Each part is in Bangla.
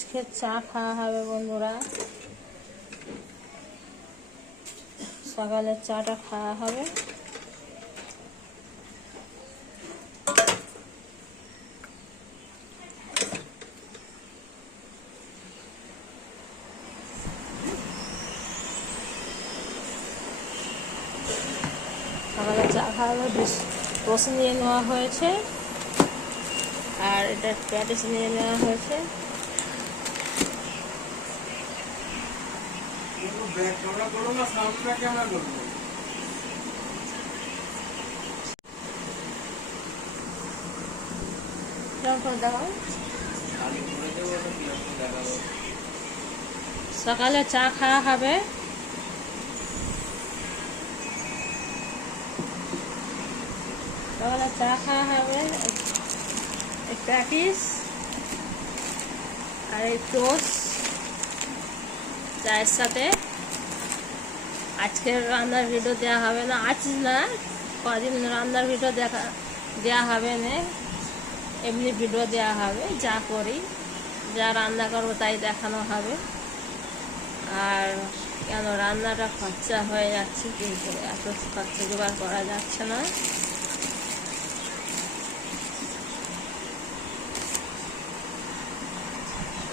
আজকে চা খাওয়া হবে বন্ধুরা, সকালের চাটা খাওয়া হবে। সকালে চা খাওয়া হবে, টোস্ট নিয়ে নেওয়া হয়েছে আর এটা প্যাটিস নিয়ে নেওয়া হয়েছে। সকালে চা খাওয়া হবে, সকালে চা খাওয়া হবে, প্যাটিস আর এই টোস্ট চায়ের সাথে। আজকের রান্নার ভিডিও দেওয়া হবে না, আজ না কদিন রান্নার ভিডিও দেওয়া হবে না, এমনি ভিডিও দেওয়া হবে, যা করি যা রান্না করবো তাই দেখানো হবে। আর কেন রান্নাটা খরচা হয়ে যাচ্ছে, কিন্তু এত খরচা জোগাড় করা যাচ্ছে না।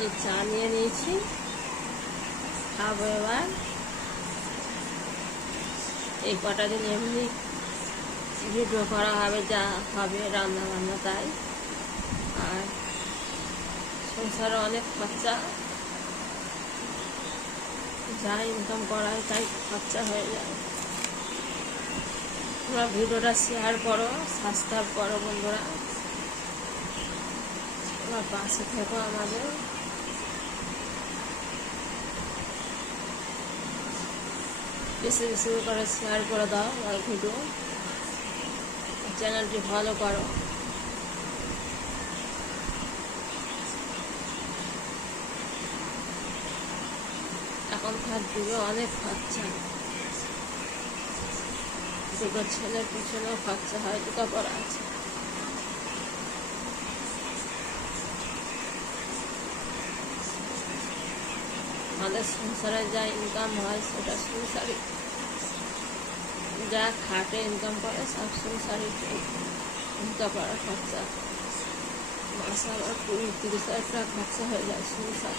এই চা নিয়ে নিয়েছি, খাবো এবার। এই কটা দিন এমনি ভিডিও করা হবে, যা হবে রান্না বান্না তাই। আর সংসারে অনেক খরচা, যা ইনকাম করা হয় তাই খরচা হয়ে যায়। তোমরা ভিডিওটা শেয়ার করো, সাবস্ক্রাইব করো বন্ধুরা, তোমার পাশে থেকো আমাদের। বেশি বেশি করে শেয়ার করে দাও আমার ভিডিও, চ্যানেলটি ফলো করো। এখনকার যুগে অনেক খরচা, দুটো ছেলের পিছনেও খরচা হয়, লেখাপড়া আছে। আমাদের সংসারে যা ইনকাম হয় সেটা সংসারে, যা খাটে ইনকাম করে সব সংসারে লেখাপড়ার খরচা। মাসে আবার 20-30 হাজার টাকা খরচা হয়ে যায় সংসার।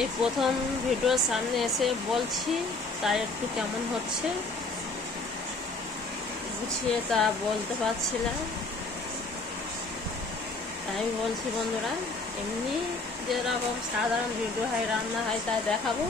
এই প্রথম ভিডিওর সামনে এসে বলছি, তাই একটু কেমন হচ্ছে গুছিয়ে তা বলতে পারছি না, তাই বলছি বন্ধুরা। এমনি যেরকম সাধারণ ভিডিও হয়, রান্না হয়, তাই দেখাবো।